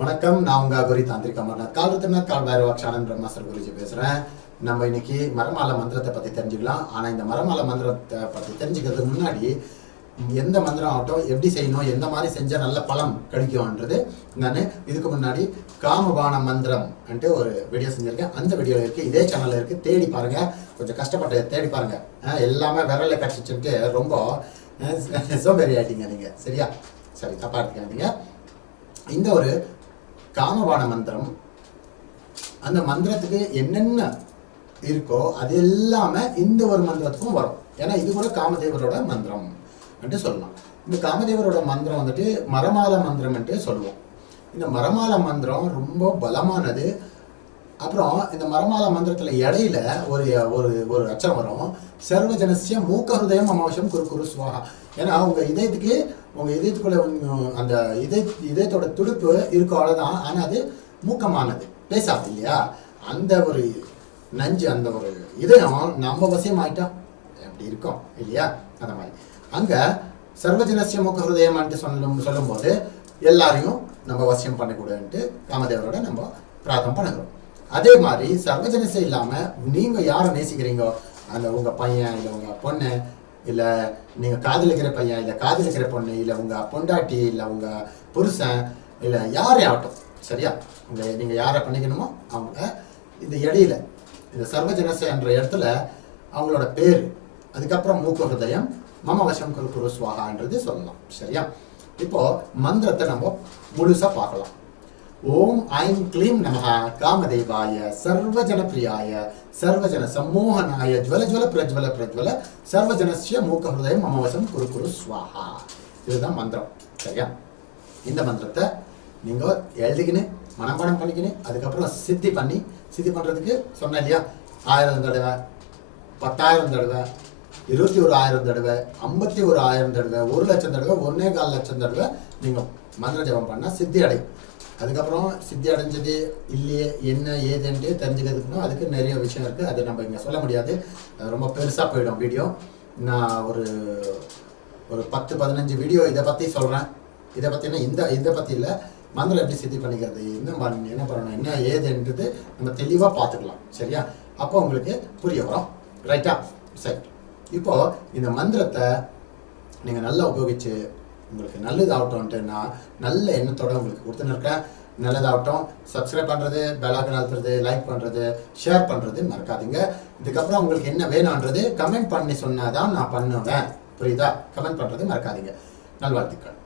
வணக்கம். நான் உங்க குரு தாந்திரிக் அமர்நாத். கால் ரத்னா கால் பைரவா க்ஷானன் பிரம்மாஸ்டர் குருஜி பேசுறேன். நம்ம இன்னைக்கு மரமால மந்திரத்தை பத்தி தெரிஞ்சுக்கலாம். ஆனா இந்த மரமால மந்திரத்தை பத்தி தெரிஞ்சுக்கிறதுக்கு முன்னாடி எந்த மந்திரம் ஆகட்டும் எப்படி செய்யணும் எந்த மாதிரி செஞ்சா நல்ல பலம் கிடைக்கும்ன்றது நான் இதுக்கு முன்னாடி காமபான மந்திரம் அன்ட்டு ஒரு வீடியோ செஞ்சிருக்கேன். அந்த வீடியோ இருக்கு. இதே சேனல்ல இருக்கு. தேடி பாருங்க. கொஞ்சம் கஷ்டப்பட்டு தேடி பாருங்க. எல்லாமே விரல கடிச்சிச்சுட்டு ரொம்ப சோம்பேறி ஆயிட்டீங்க நீங்க. சரியா? சரி தப்பா எடுத்துக்காதீங்க. இந்த ஒரு காமபான மந்திரம். அந்த மந்திரத்துக்கு என்னென்ன இருக்கோ அது எல்லாமே இந்த ஒரு மந்திரத்துக்கும் வரும். ஏன்னா இது கூட காமதேவரோட மந்திரம் என்று சொல்லலாம். இந்த காமதேவரோட மந்திரம் வந்துட்டு மரமால மந்திரம் என்று சொல்லுவோம். இந்த மரமால மந்திரம் ரொம்ப பலமானது. அப்புறம் இந்த மரமால மந்திரத்துல இடையில ஒரு ஒரு ஒரு அச்சரம் வரும். சர்வஜனசிய மூக்க ஹிருதயம் அமாவசியம் குரு குரு சுவாகா ஏன்னா உங்க இதயத்துக்கு உங்க இதயத்துக்குள்ள அந்த இதய இதயத்தோட துடுப்பு இருக்கும் அவ்வளவுதான். ஆனா அது மூக்கமானது. பேசாது இல்லையா? அந்த ஒரு நஞ்சு அந்த ஒரு இதயம் நம்ம வசியம் ஆயிட்டோம் அப்படி இருக்கும் இல்லையா? அந்த மாதிரி. அங்க சர்வஜனசிய மூக்க ஹிருதயம்ன்ட்டு சொல்லும் சொல்லும்போது எல்லாரையும் நம்ம வசியம் பண்ணக்கூடாதுன்ட்டு காமதேவரோட நம்ம பிரார்த்தனை பண்ணுகிறோம். அதே மாதிரி சர்வஜனசம் இல்லாம நீங்க யாரை நேசிக்கிறீங்கோ? அந்த உங்க பையன் இல்ல உங்க பொண்ணு இல்ல நீங்க காதலிக்கிற பையன் இல்ல காதலிக்கிற பொண்ணு இல்ல உங்க பொண்டாட்டி இல்ல உங்க புருஷன் இல்ல யாரே ஆகட்டும். சரியா? உங்க நீங்க யாரை பண்ணிக்கணுமோ அவங்க இந்த இடையில இந்த சர்வஜனச என்ற இடத்துல அவங்களோட பேர் அதுக்கப்புறம் மூக்கு ஹிருதயம் மம வசம் குரு குரு சுவாகான்றது சொல்லலாம். சரியா? இப்போ மந்திரத்தை நம்ம முழுசா பார்க்கலாம். ஓம் ஐம் க்ளீம் நமக காமதேவாய சர்வஜன பிரியாய சர்வஜன சம்மோகனாய ஜுவல ஜுவல பிரஜ்வல பிரஜ்வல சர்வஜனசிய மூக்க ஹிருதயம் மமவசம் குரு குரு ஸ்வாஹா. இதுதான் மந்திரம். சரியா? இந்த மந்திரத்தை நீங்க எழுதிக்கின்னு மனப்பாடம் பண்ணிக்கின்னு அதுக்கப்புறம் சித்தி பண்ணி சித்தி பண்றதுக்கு சொன்னேன் இல்லையா? ஆயிரம் தடவை பத்தாயிரம் தடவை இருபத்தி ஒரு ஆயிரம் தடவை ஐம்பத்தி ஒரு ஆயிரம் தடவை ஒரு லட்சம் தடவை ஒன்னே கால் லட்சம் தடவை நீங்க மந்திர ஜபம் பண்ணா சித்தி அடையும். அதுக்கப்புறம் சித்தி அடைஞ்சது இல்லையே என்ன ஏதுன்ட்டு தெரிஞ்சுக்கிறதுக்குன்னா அதுக்கு நிறைய விஷயம் இருக்குது அதை நம்ம இங்கே சொல்ல முடியாது. அது ரொம்ப பெருசாக போயிடும் வீடியோ. நான் ஒரு ஒரு பத்து பதினஞ்சு வீடியோ இதை பற்றி சொல்கிறேன் இதை பற்றினா இந்த இதை பற்றி இல்லை. மந்திரம் எப்படி சித்தி பண்ணிக்கிறது என்ன பண்ண- என்ன பண்ணணும் என்ன ஏதுன்றது நம்ம தெளிவாக பார்த்துக்கலாம். சரியா? அப்போ உங்களுக்கு புரிய வரும். ரைட்டா சரி. இப்போது இந்த மந்திரத்தை நீங்கள் நல்லா உபயோகித்து உங்களுக்கு நல்லதாகட்டும்ன்ட்டு நல்ல எண்ணத்தோட உங்களுக்கு கொடுத்துன்னு இருக்கேன் நல்லதாகட்டும் சப்ஸ்கிரைப் பண்ணுறது பெலாக்கன் அழுத்துறது லைக் பண்ணுறது ஷேர் பண்ணுறது மறக்காதீங்க. இதுக்கப்புறம் உங்களுக்கு என்ன வேணுன்றது கமெண்ட் பண்ணி சொன்னாதான் நான் பண்ணுவேன். புரியுதா? கமெண்ட் பண்ணுறது மறக்காதீங்க. நல்வாழ்த்துக்கள்.